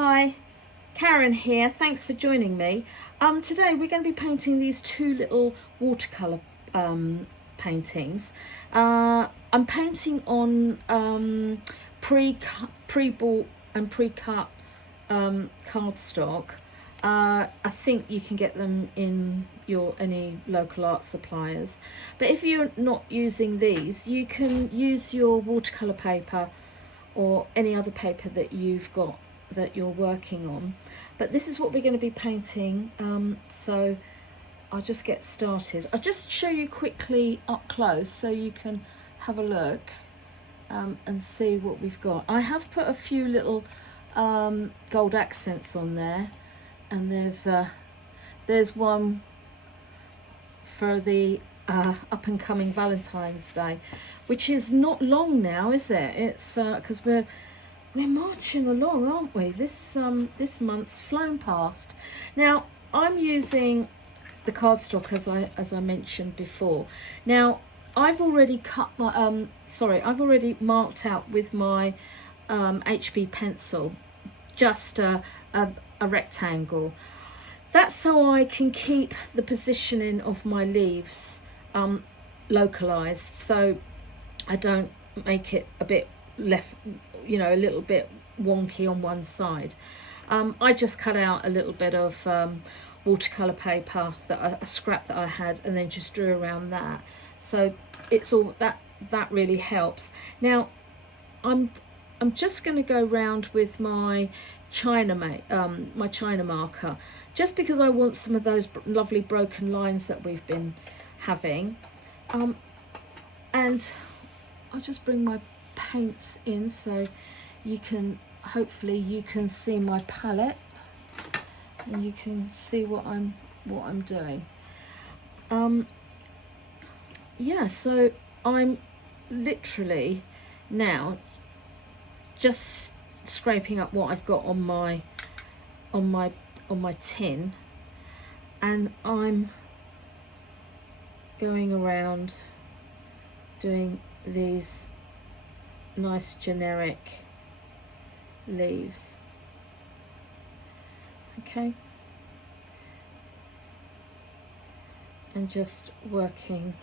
Hi, Karen here. Thanks for joining me. Today we're going to be painting these two little watercolour paintings. I'm painting on pre-bought and pre-cut cardstock. I think you can get them in any local art suppliers. But if you're not using these, you can use your watercolour paper or any other paper that you've got that you're working on. But this is what we're going to be painting, so I'll just get started. I'll just show you quickly up close so you can have a look and see what we've got. I have put a few little gold accents on there, and there's one for the up and coming Valentine's Day, which is not long now, is it? It's because we're marching along, aren't we? This month's flown past. Now I'm using the cardstock as I mentioned before. Now I've already cut my I've already marked out with my HB pencil just a rectangle. That's so I can keep the positioning of my leaves localized, so I don't make it a bit left, a little bit wonky on one side. I just cut out a little bit of watercolor paper, a scrap that I had, and then just drew around that. So it's all that really helps. Now I'm just going to go round with my China marker, just because I want some of those lovely broken lines that we've been having, and I'll just bring my paints in so hopefully you can see my palette and you can see what I'm doing. So I'm literally now just scraping up what I've got on my tin, and I'm going around doing these nice generic leaves. Okay, and just working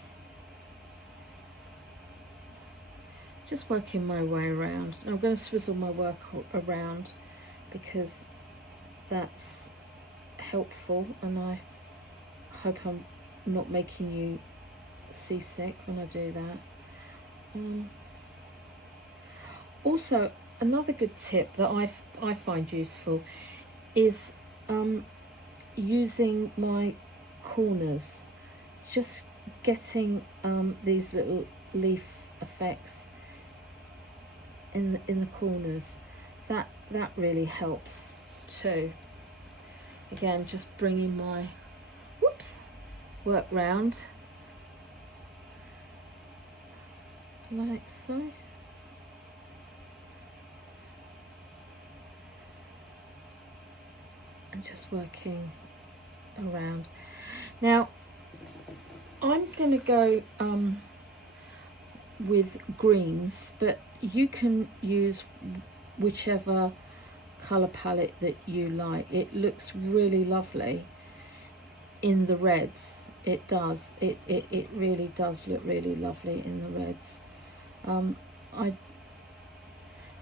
my way around. And I'm going to swizzle my work around because that's helpful, and I hope I'm not making you seasick when I do that. Also, another good tip that I find useful is using my corners, just getting these little leaf effects in the corners. That really helps too. Again, just bringing my work round like so. And just working around. Now I'm going to go with greens, but you can use whichever colour palette that you like. It looks really lovely in the reds. It does. It really does look really lovely in the reds. I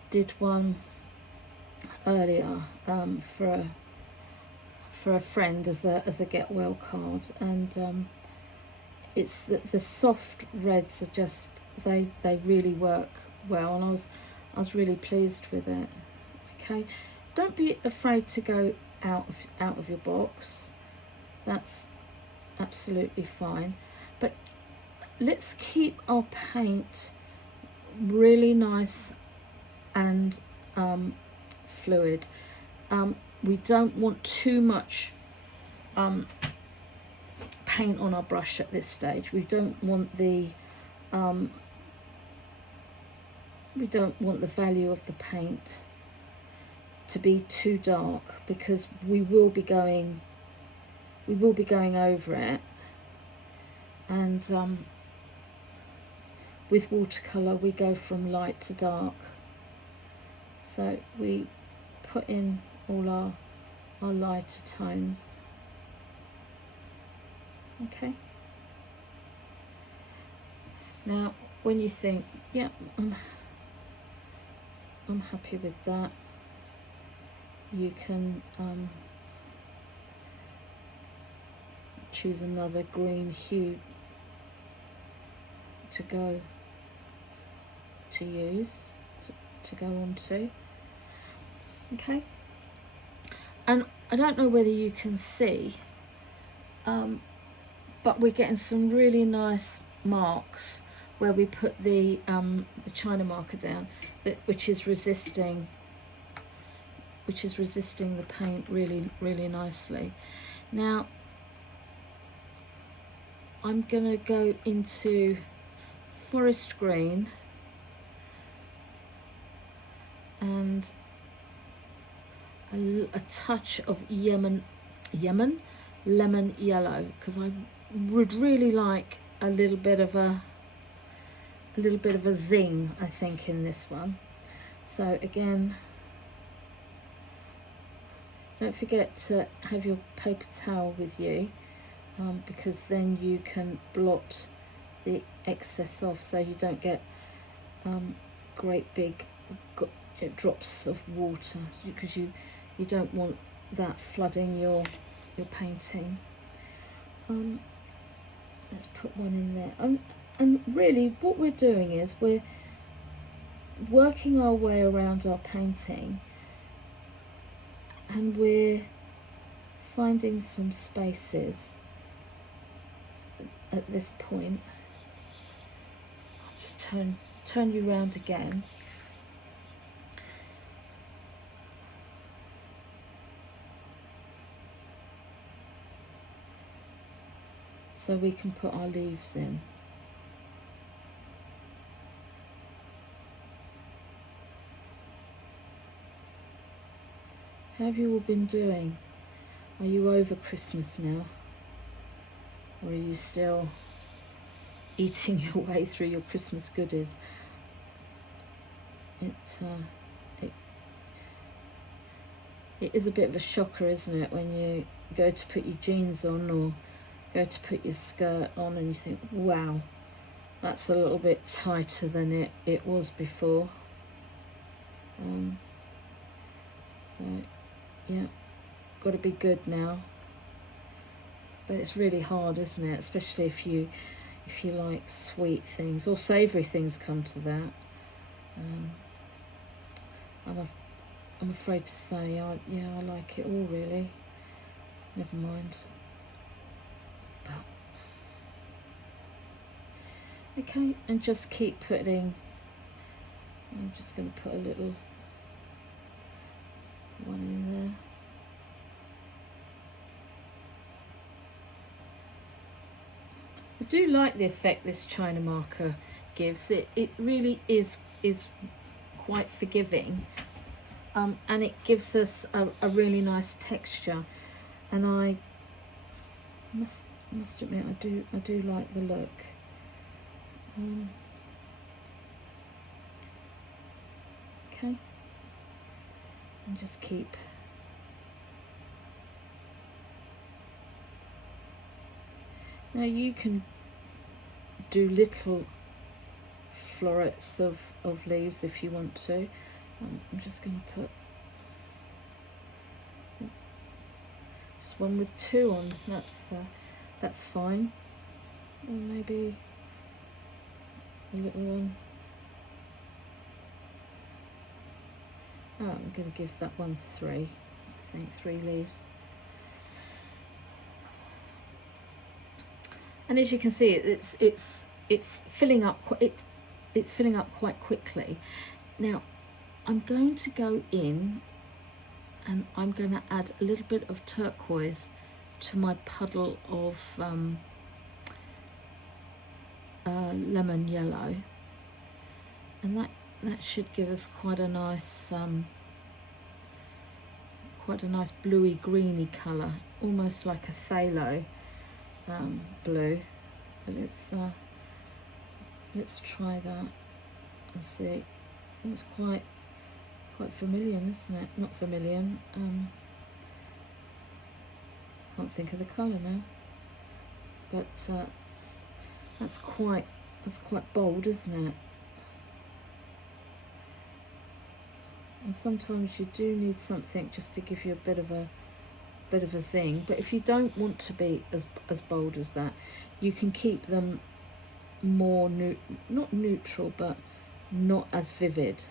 did one earlier for a friend as a get well card, and it's the soft reds are just they really work well, and I was really pleased with it. Okay, don't be afraid to go out of your box. That's absolutely fine, but let's keep our paint really nice and fluid. We don't want too much paint on our brush at this stage. We don't want the value of the paint to be too dark, because we will be going over it, and with watercolour we go from light to dark, so we put in all our lighter tones. Okay. Now, when you think, yeah, I'm happy with that, you can choose another green hue to use to go on to. Okay. And I don't know whether you can see, but we're getting some really nice marks where we put the China marker down, which is resisting the paint really nicely. Now I'm gonna go into forest green and a touch of lemon yellow, because I would really like a little bit of a zing, I think, in this one. So again, don't forget to have your paper towel with you, because then you can blot the excess off, so you don't get great big drops of water, because you don't want that flooding your painting. Let's put one in there. And really what we're doing is we're working our way around our painting, and we're finding some spaces at this point. Just turn you round again. So we can put our leaves in. How have you all been doing? Are you over Christmas now? Or are you still eating your way through your Christmas goodies? It is a bit of a shocker, isn't it, when you go to put your jeans on or go to put your skirt on and you think, wow, that's a little bit tighter than it was before. So yeah, got to be good now. But it's really hard, isn't it? Especially if you like sweet things or savoury things, come to that. I'm afraid to say, I like it all, really. Never mind. But okay, and just keep putting. I'm just going to put a little one in there. I do like the effect this China marker gives. It really is quite forgiving, and it gives us a really nice texture. And I must admit, I do like the look. Okay, and just keep. Now you can do little florets of leaves if you want to. I'm just going to put just one with two on. That's fine. Or maybe a little one. Oh, I'm going to give that one 3. I think 3 leaves. And as you can see, it's filling up. It's filling up quite quickly. Now, I'm going to go in, and I'm going to add a little bit of turquoise to my puddle of lemon yellow, and that should give us quite a nice bluey greeny colour, almost like a phthalo blue. But let's try that and see. It's quite quite vermilion, isn't it? Not vermilion. Can't think of the colour now. But that's quite bold, isn't it? And sometimes you do need something just to give you a bit of a zing. But if you don't want to be as bold as that, you can keep them more not neutral, but not as vivid.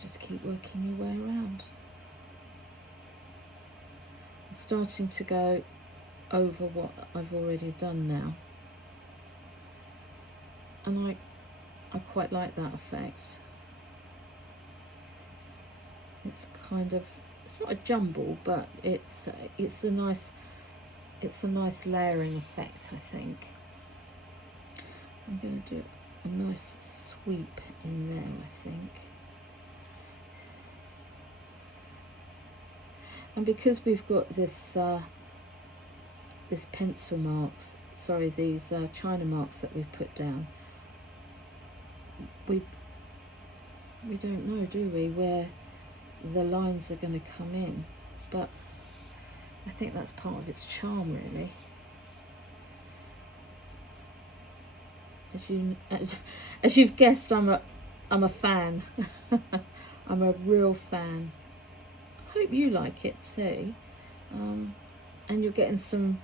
Just keep working your way around. I'm starting to go over what I've already done now, and I quite like that effect. It's kind of, it's not a jumble, but it's a nice layering effect, I think. I'm going to do a nice sweep in there, I think. And because we've got this this pencil marks, sorry, these China marks that we've put down, we don't know, do we, where the lines are going to come in, but I think that's part of its charm, really. As you've guessed, I'm a fan. I'm a real fan. I hope you like it too, and you're getting some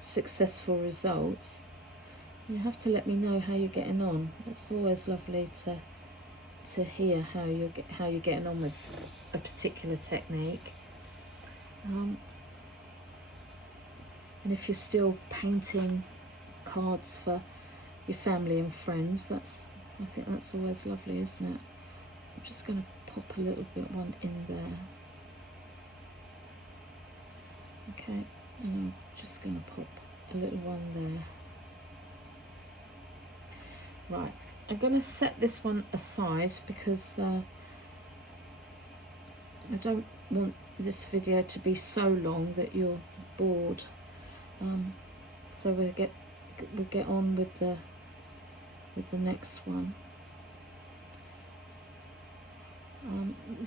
successful results. You have to let me know how you're getting on. It's always lovely to hear how you're getting on with a particular technique. And if you're still painting cards for your family and friends, I think that's always lovely, isn't it? I'm just going to pop a little bit one in there. Okay, and I'm just going to pop a little one there. Right, I'm going to set this one aside because I don't want this video to be so long that you're bored. So we'll get on with the next one.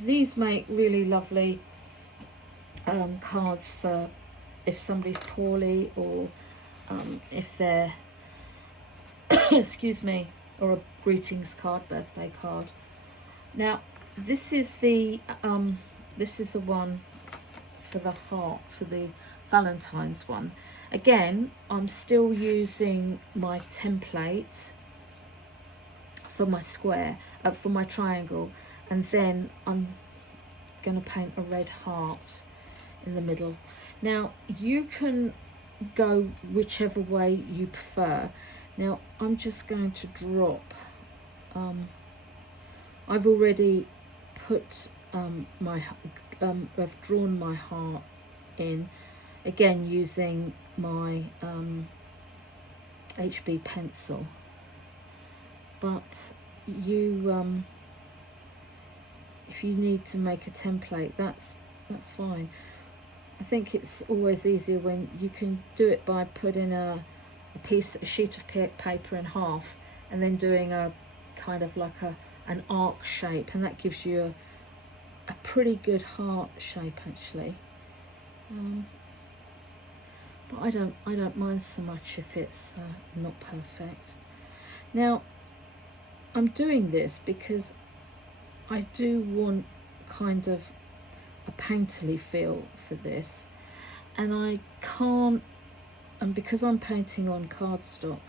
These make really lovely cards for if somebody's poorly, or if they're excuse me, or a greetings card, birthday card. Now this is the one for the heart, for the Valentine's one. Again, I'm still using my template for my square, for my triangle, and then I'm going to paint a red heart in the middle. Now you can go whichever way you prefer. Now I'm just going to drop, I've already put I've drawn my heart in, again using my HB pencil, but you if you need to make a template, that's fine. I think it's always easier when you can do it by putting a sheet of paper in half and then doing a kind of like an arc shape, and that gives you a pretty good heart shape actually. But I don't mind so much if it's not perfect. Now I'm doing this because I do want kind of a painterly feel for this, and I can't, and because I'm painting on cardstock,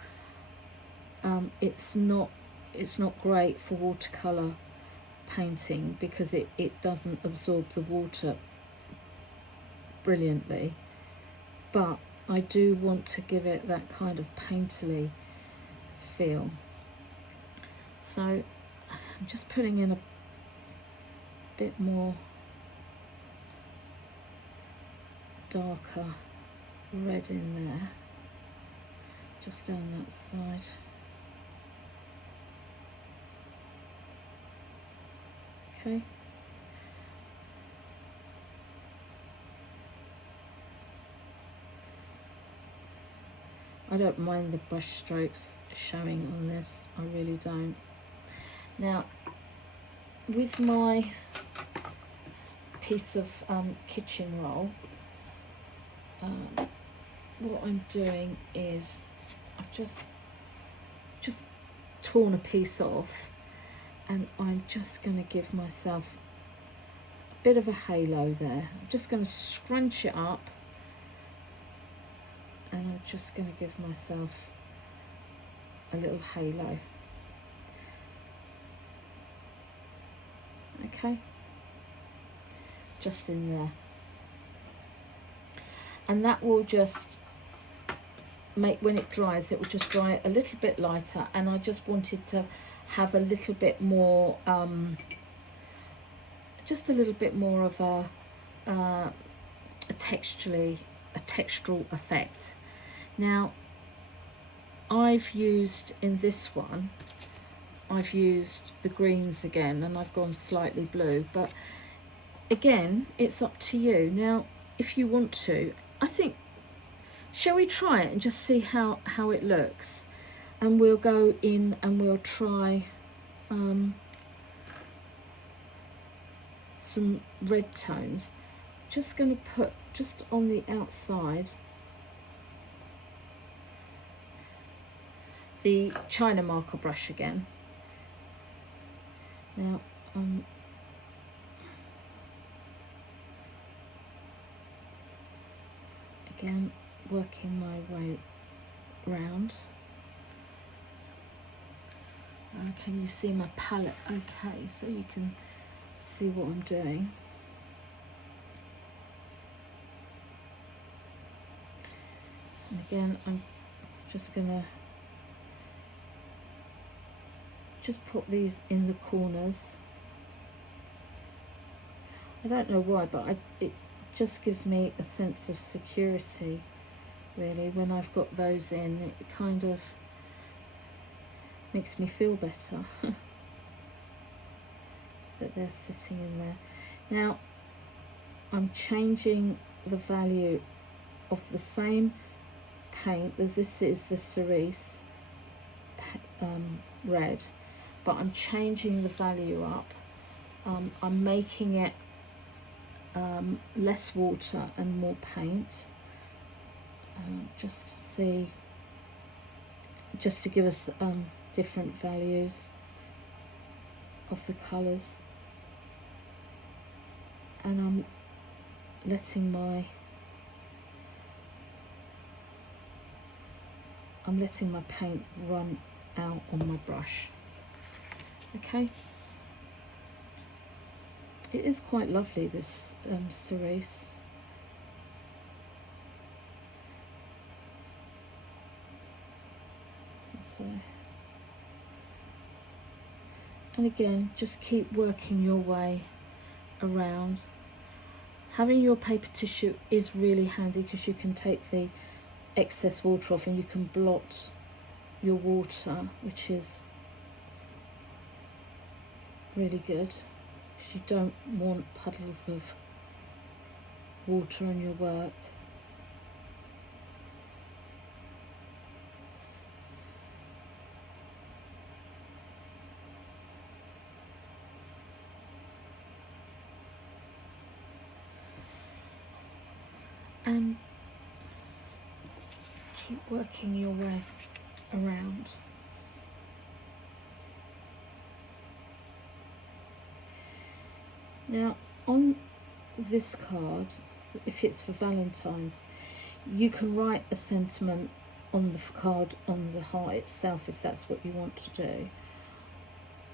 it's not great for watercolour painting because it doesn't absorb the water brilliantly, but I do want to give it that kind of painterly feel. So I'm just putting in a bit more darker red in there, just down that side. Okay. I don't mind the brush strokes showing on this, I really don't. Now, with my piece of kitchen roll, what I'm doing is I've just torn a piece off, and I'm just going to give myself a bit of a halo there. I'm just going to scrunch it up, and I'm just going to give myself a little halo. Okay, just in there, and that will just make, when it dries, it will just dry a little bit lighter. And I just wanted to have a little bit more, just a little bit more of a textural effect. Now, I've used, in this one, I've used the greens again, and I've gone slightly blue, but again, it's up to you. Now, if you want to, I think, shall we try it and just see how it looks? And we'll go in and we'll try some red tones. Just going to put just on the outside the China marker brush again. Now, again, working my way round. Can you see my palette? Okay, so you can see what I'm doing. And again, I'm just gonna just put these in the corners. I don't know why, but it just gives me a sense of security, really, when I've got those in. It kind of makes me feel better that they're sitting in there. Now, I'm changing the value of the same paint. This is the cerise red, but I'm changing the value up. I'm making it less water and more paint, just to see, just to give us different values of the colours. And I'm letting my paint run out on my brush. Okay, it is quite lovely, this cerise. And again, just keep working your way around. Having your paper tissue is really handy, because you can take the excess water off and you can blot your water, which is really good, because you don't want puddles of water on your work. And keep working your way around. Now, on this card, if it's for Valentine's, you can write a sentiment on the card, on the heart itself, if that's what you want to do,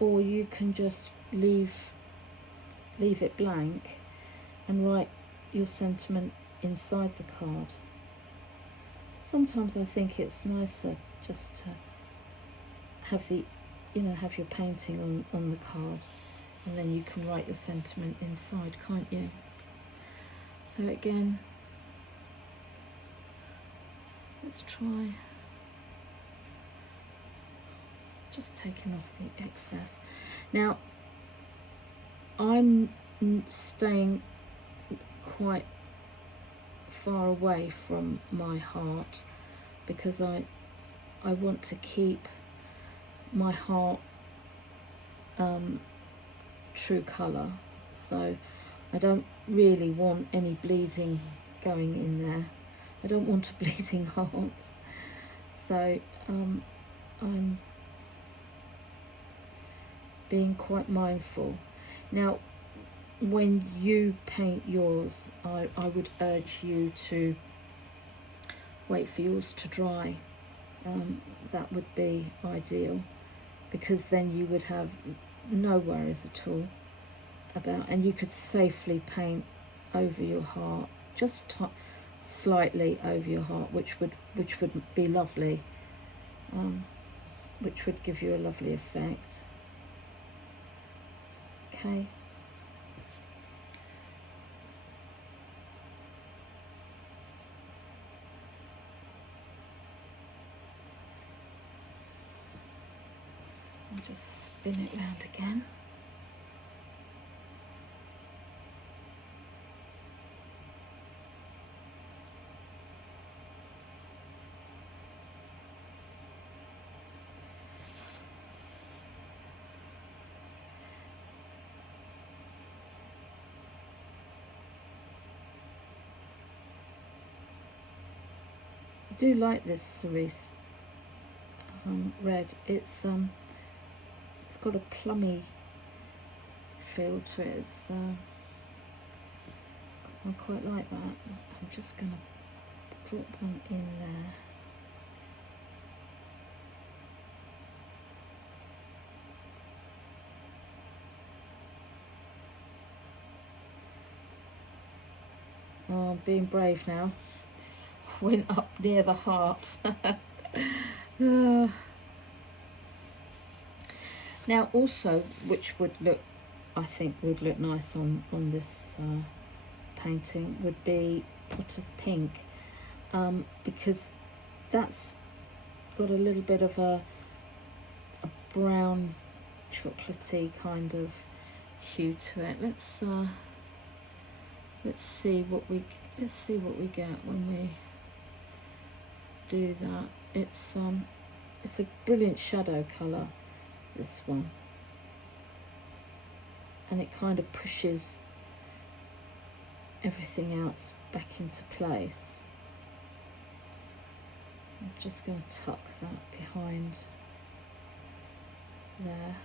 or you can just leave it blank and write your sentiment inside the card. Sometimes I think it's nicer just to have the, have your painting on the card, and then you can write your sentiment inside, can't you? So again, let's try just taking off the excess. Now, I'm staying quite far away from my heart, because I want to keep my heart true colour, so I don't really want any bleeding going in there. I don't want a bleeding heart, so I'm being quite mindful. Now, when you paint yours, I would urge you to wait for yours to dry. That would be ideal, because then you would have no worries at all about, and you could safely paint over your heart, just slightly over your heart, which would be lovely, which would give you a lovely effect. Okay. I'll just spin it round again. I do like this cerise red. It's got a plummy feel to it. I quite like that. I'm just going to drop one in there. Oh, I'm being brave now. Went up near the heart. Now also, which would look, I think would look nice on this painting, would be Potter's Pink, because that's got a little bit of a brown chocolatey kind of hue to it. Let's see what we get when we do that. It's a brilliant shadow colour, this one, and it kind of pushes everything else back into place. I'm just going to tuck that behind there.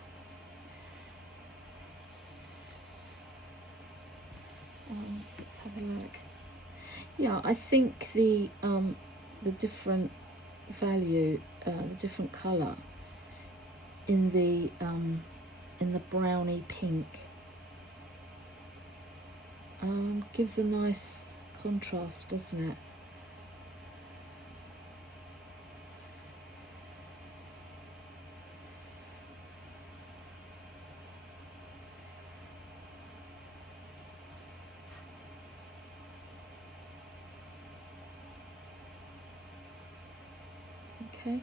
Let's have a look. Yeah, I think the different value, the different colour in the browny pink gives a nice contrast, doesn't it? Okay.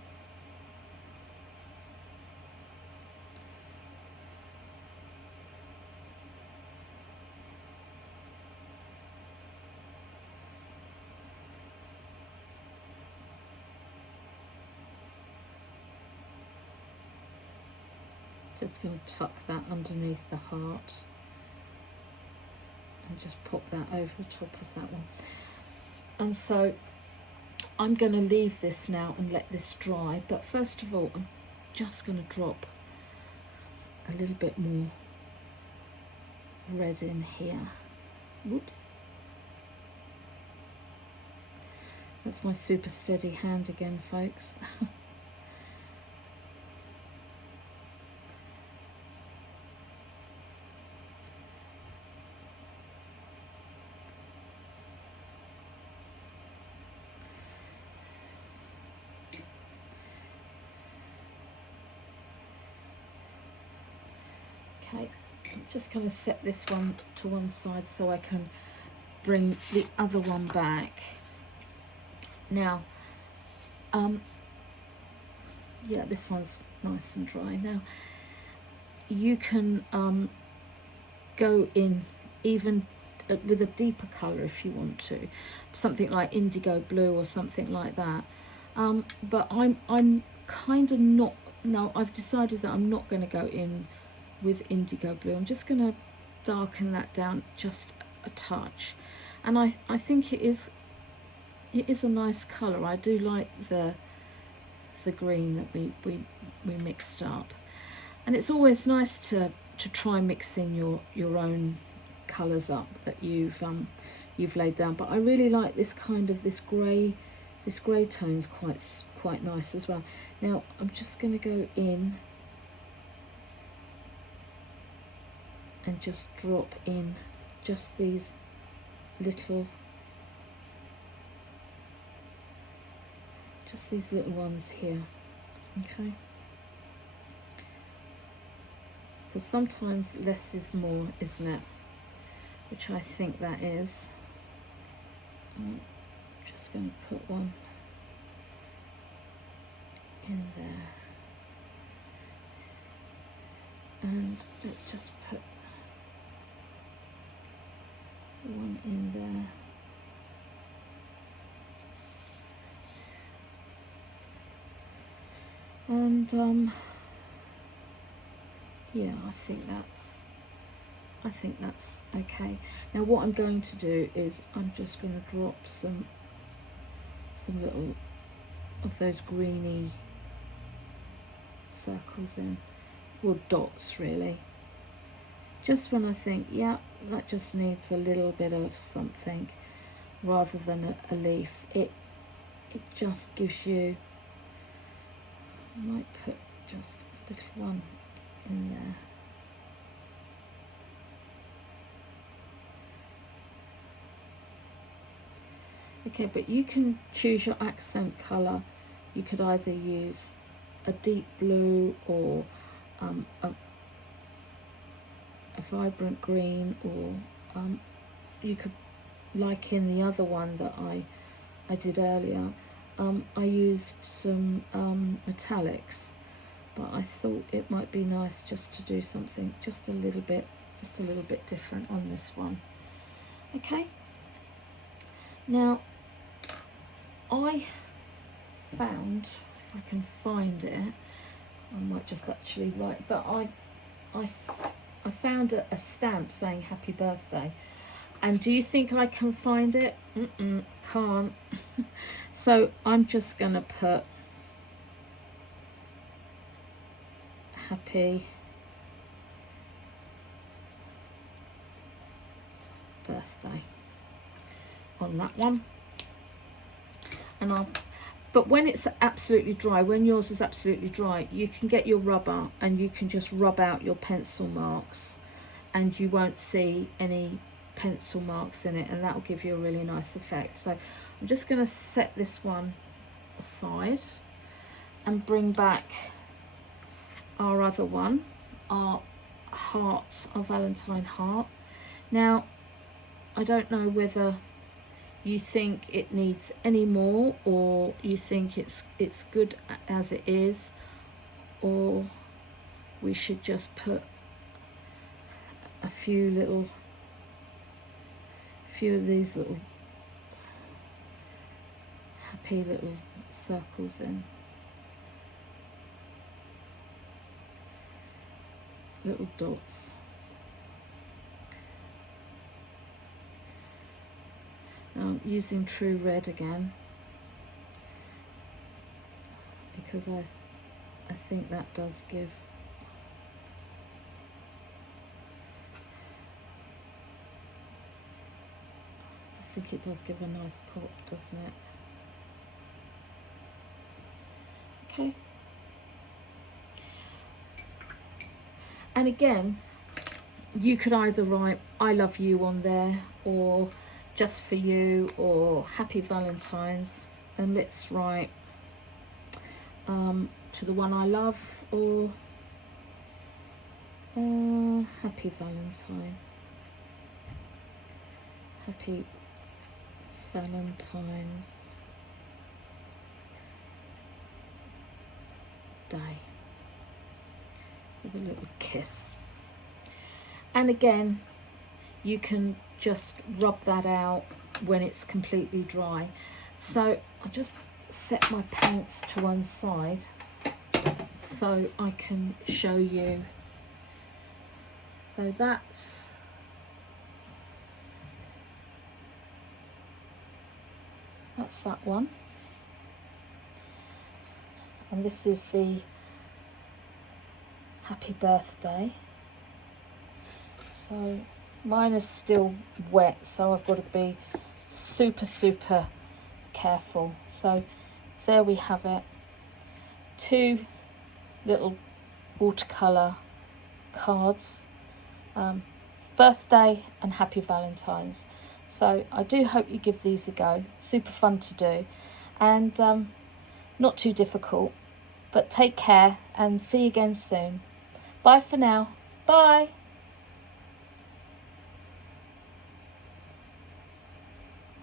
Just going to tuck that underneath the heart and just pop that over the top of that one. And so I'm going to leave this now and let this dry, but first of all I'm just going to drop a little bit more red in here. Whoops. That's my super steady hand again, folks. Okay, I'm just going to set this one to one side so I can bring the other one back. Now, yeah, this one's nice and dry. Now, you can go in even with a deeper colour if you want to, something like indigo blue or something like that. But I'm kind of not, no, I've decided that I'm not going to go in with indigo blue. I'm just going to darken that down just a touch, and I think it is a nice colour. I do like the green that we mixed up, and it's always nice to try mixing your own colours up that you've laid down. But I really like this kind of this grey tone's quite nice as well. Now I'm just going to go in and just drop in just these little ones here, okay? Because sometimes less is more, isn't it? Which I think that is. I'm just going to put one in there, and let's just put one in there. And yeah, I think that's okay. Now what I'm going to do is I'm just going to drop some little of those greeny circles in, or dots really, just when I think, yeah, that just needs a little bit of something rather than a leaf. It just gives you, I might put just a little one in there. Okay, but you can choose your accent colour. You could either use a deep blue or a vibrant green, or you could, like in the other one that I did earlier, I used some metallics, but I thought it might be nice just to do something just a little bit different on this one. Okay, now I found, if I can find it, I might just actually write, but I found a stamp saying happy birthday, and do you think I can find it? Can't. So I'm just gonna put happy birthday on that one, and but when it's absolutely dry, when yours is absolutely dry, you can get your rubber and you can just rub out your pencil marks, and you won't see any pencil marks in it, and that will give you a really nice effect. So I'm just going to set this one aside and bring back our other one, our heart, our Valentine heart. Now I don't know whether you think it needs any more, or you think it's good as it is, or we should just put a few of these little happy little circles in, little dots. Now I'm using True Red again, because I think that does give it does give a nice pop, doesn't it? Okay. And again, you could either write I love you on there, or just for you, or happy Valentine's, and let's write to the one I love, or happy Valentine, happy Valentine's Day, with a little kiss. And again, you can just rub that out when it's completely dry. So I'll just set my paints to one side so I can show you. So that's that one, and this is the happy birthday. So mine is still wet, so I've got to be super careful. So there we have it, 2 little watercolour cards, birthday and happy Valentine's. So I do hope you give these a go. Super fun to do, and not too difficult. But take care and see you again soon. Bye for now. Bye.